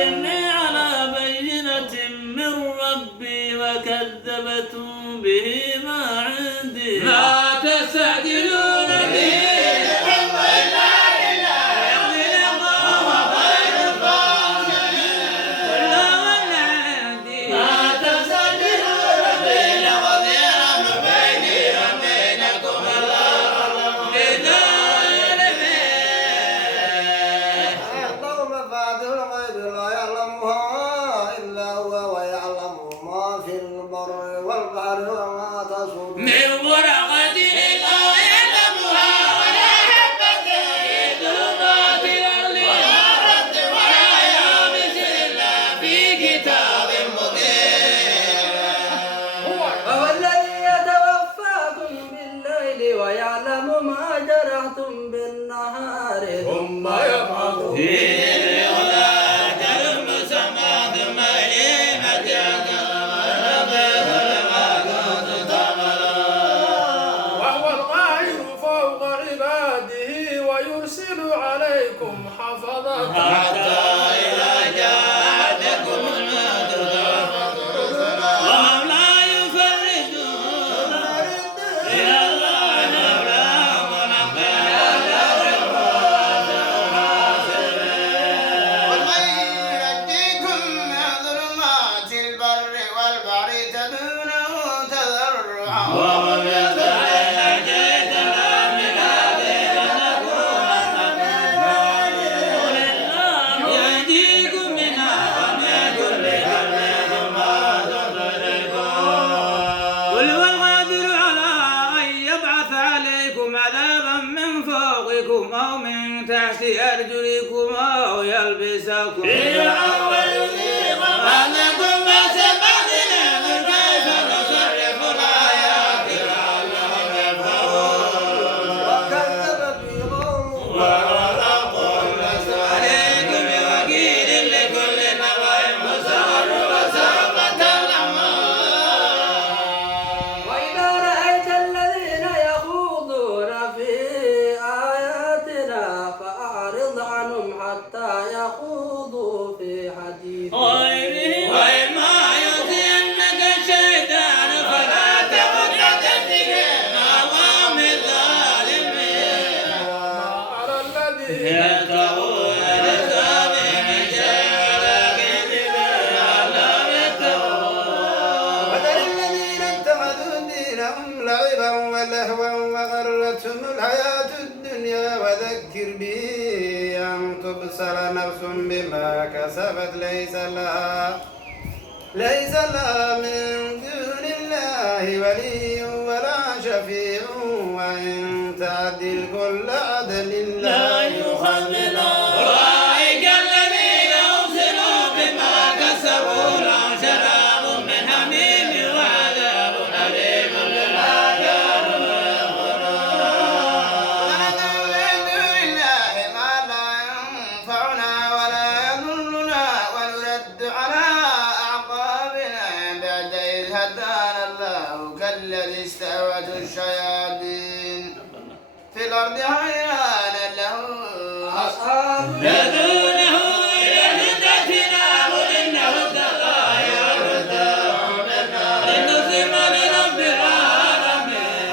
يرسل عليكم حفظة حتى إذا جاءتكم وهم لا يفردون إلى الله أمرهم ومن ينجيكم من ظلمات البر والبحر تدعونه تضرعا وهم يدعون نجيتنا من هذه يهديكم منها ومن كل كلمة ما تضلكم قل هو القادر على أن يبعث عليكم عذابا من فوقكم أو من تحت أرجلكم أو يلبسكم أنكم ما سمعتنا من كيف نصرف الآيات لعلهم يفقهون وكذب في قومه عليكم بوكيل لكل نبأ مستقر وسوف تعلمون وإذا رأيت الذين يخوضون في آياتنا فأعرض عنهم حتى يخوضوا في حديث غيره وإما ينسينك الشيطان فلا تقعد مع القوم الظالمين على الذي يتقون للظالم شيء ولكن لعلهم يتقون وذر الذين اتخذوا دينهم لعبا ولهوا وغرتهم الحياة الدنيا وذكر به أن تبصر نفس بما كسبت ليس لها من دون الله ولي ولا شفيع وإن تعدل كل عدل لا يؤخذ منها أولئك الذين أرسلوا بما كسبوا لهم شراب من حميم وعذاب أليم بما كانوا ونذر من دون الله ما لا ينفعنا ولا يضرنا ونرد على أعقابنا بعد إذ هدانا الله كالذي استهوته الشياطين في الأرض حيرانا له أصحاب يدعونه إلى هدتنا قل إن هدى الله هدى إن نسلم لرب العالمين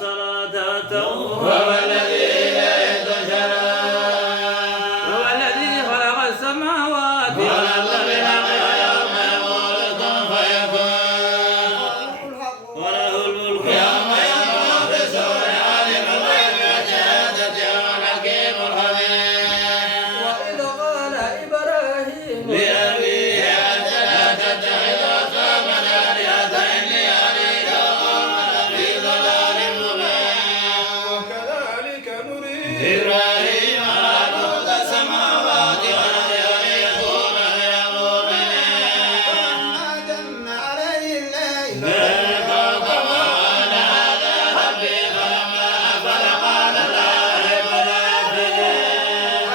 صلاة وهو الذي لا يتشرى هو الذي خلق السماوات والأرض بالحق يوم يقول كن فيكون وله الملك يوم ينفخ في الصور عالم الغيب والشهادة هو الحكيم الخبير وإذ قال إبراهيم لأبيه لا تتخذ أصناما آلهة إني أريك وقومك في ضلال مبين وكذلك نري إبراهيم ملكوت السماوات والأرض وليكون من المؤمنين ما جن عليه الليل قال هذا ربي فلما أفل قال لا أحب الآفلين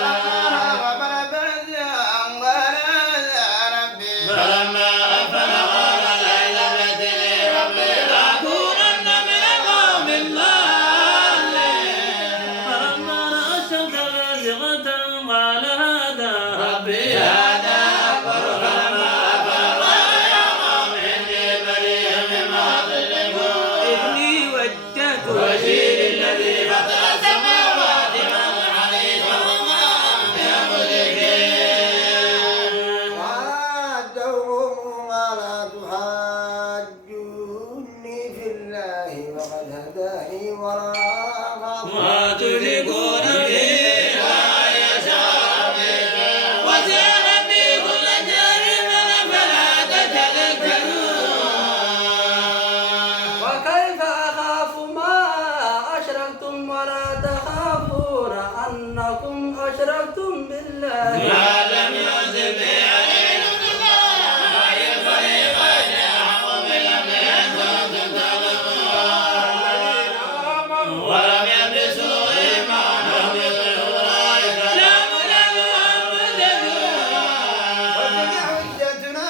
فلما أفل قال لئن لم يهدني ربي لأكونن من القوم الضالين فلما رأى الشمس بازغة قال هذا ربي هذا أكبر فلما أفل قال يا قوم إني بريء مما تشركون إني وجهت وجهي للذي فطر السماوات والأرض حنيفا وما أنا من المشركين وعادهم ولا تحاجوني في الله وقد هداني ولا ما تشركون به لا يشاء به وسع ربي كل شيء فلا تتذكرون وكيف أخاف ما أشركتم ولا تخافون أنكم أشركتم بالله ما لم ينزل به عليكم سلطانا أي الفريقين أحق بالأمن إن كنتم تعلمون ولم يلبسوا إيمانهم بظلم لا مدد أنفسهم وتلك حجتنا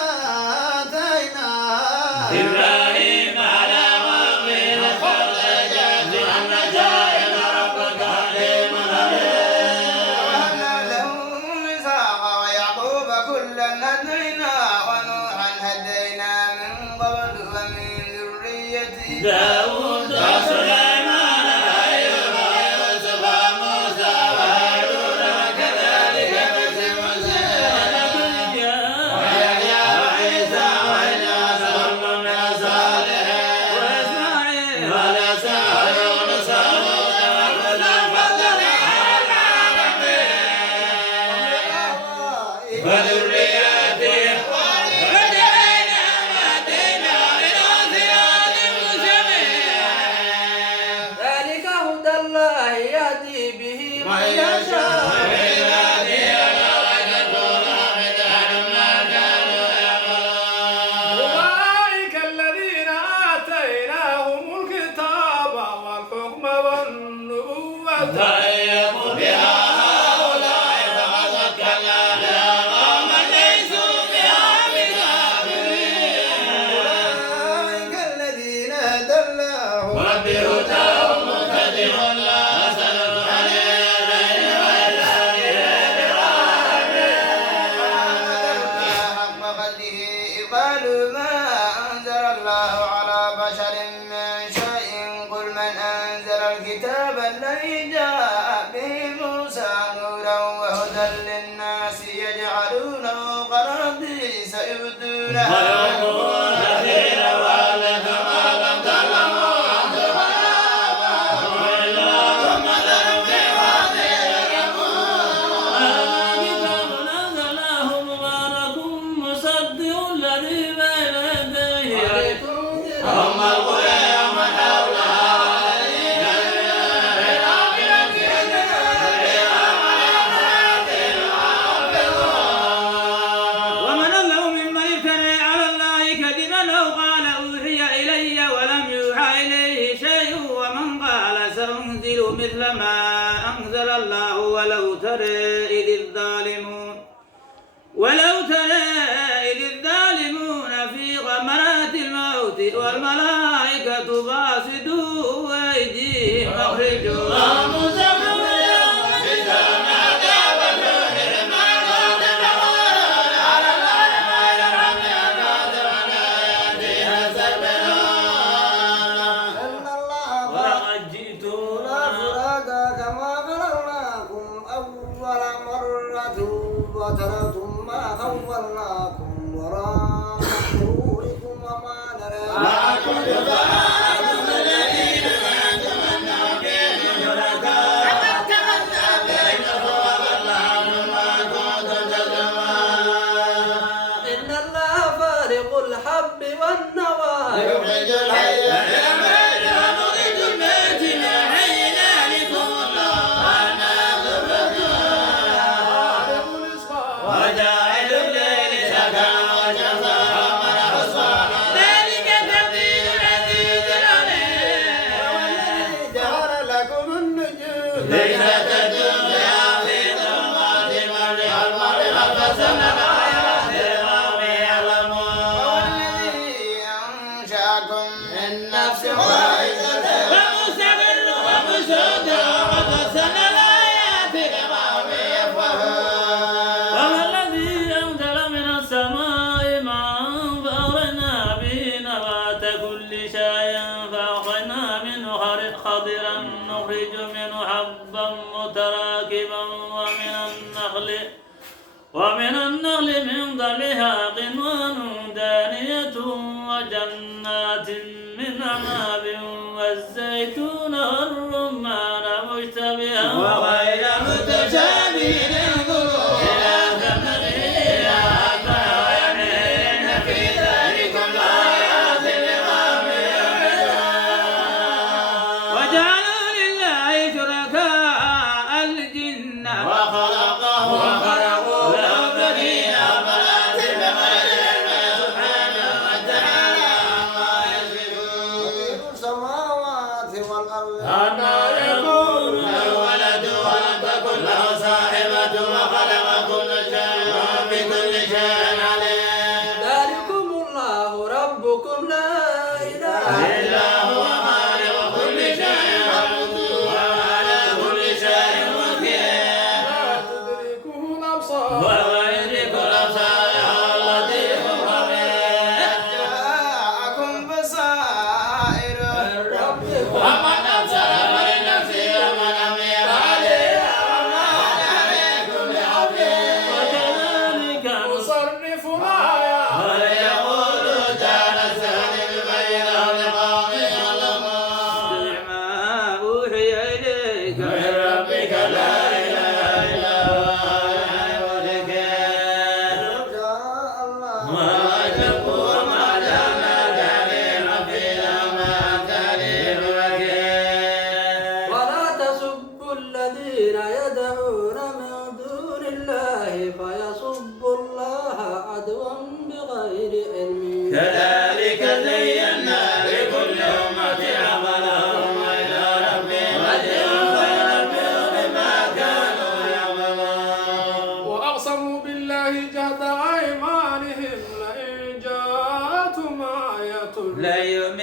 آتيناها إبراهيم على قومه فاحتجت أن شائر ربك عليم حليم داود وسليمان أيوب ويوسف وموسى وهارون وكذلك نجزي المحسنين ويحيى وعيسى وإلياس كل من الصالحين وإسماعيل واليسع ويونس ولوط وكلا فضلنا على العالمين وذرياتهم وهدينا وآتينا إلى صراط مستقيم ذلك هدى الله يهدي به من يشاء أولئك الذين آتيناهم الكتاب والحكم والنبوة فأيقوا بها هؤلاء فقد وكلنا بها قوما ليسوا بها بكافرين أولئك الذين هدى الله وبهداهم مقتدر لا أسألك عليه حق قدره قالوا ما أنزل الله على بشر من شيء قل من أنزل الكتاب الذي جاء به موسى نورا وهدى للناس يجعلونه قراطيس يبدونها ويقولون كثيرا وألف ما لم تعلموا أنتم ولا آباؤكم إلا مثل في هذه الأمور هذا كتاب أنزلناه مبارك مصدق الذي بين يديه هم القرى ومن حولها ومن الله ممن افترى على الله كذبا أو قال أوحي إلي ولم يوحى إليه شيء ومن قال سأنزل مثل ما أنزل الله ولو ترى إذ الظالمون في غمرات الموت والملائكة باسطوا أيديهم أخرجوا أنفسكم اليوم تجزون عذاب الهون بما كنتم تقولون على الله غير الحق وكنتم عن آياته تستكبرون إن الله ولقد جئتمونا فرادا كما خلقناكم أول مرة وتركتم ما خولناكم وراء ظهوركم وما نرى معكم شفعاءكم الذين زعمتم أنهم فيكم شركاء فقد تمتع بينكم وضل عنهم ما كنتم تزعمون إن الله فارق الحب والنوى يخرج الحي من الميت ومخرج الميت من الحي ذلكم الله أنا تؤفكون خالق الإصحاب وجاعل الليل سكنا والشمس والقمر حسبانا ذلك تقدير العزيز العليم جعل لكم النجوم ليس الدنيا في ظلمات البر والبحر قد فصلنا الآيات لقوم يعلمون والذي أنشأكم من نفس واحدة ومستقر ومشهود وقد فصلنا الآيات لقوم يفقهون وهو الذي أنزل من السماء ماء فأخرجنا به نبات كل شيء فأخرجنا منه خضرا نخرج منه حبا متراكبا ومن النخل من ظلها قنوان دانية وجنات من أعناب والزيتون والرمان مشتبها وغير متشابه انظروا إلى ثمره حتى وينهين في ذلكم الآيات لقوم يعقلون وجعلوا لله شركاء الجن وخلقوا له بنين وبنات بغير علم سبحانه وتعالى عما يشركون بديع السماوات والأرض أن يكون له ولد ولم تكن له صاحبة الذين يدعون من دون الله فيسبوا الله عدوا بغير علم كذلك زينا لكل أمة عملهم وإلى ربهم مرجعهم فينبئهم بما كانوا يعملون. وأقسموا بالله جهد أيمانهم لئن جاءتهم آية لا يؤمن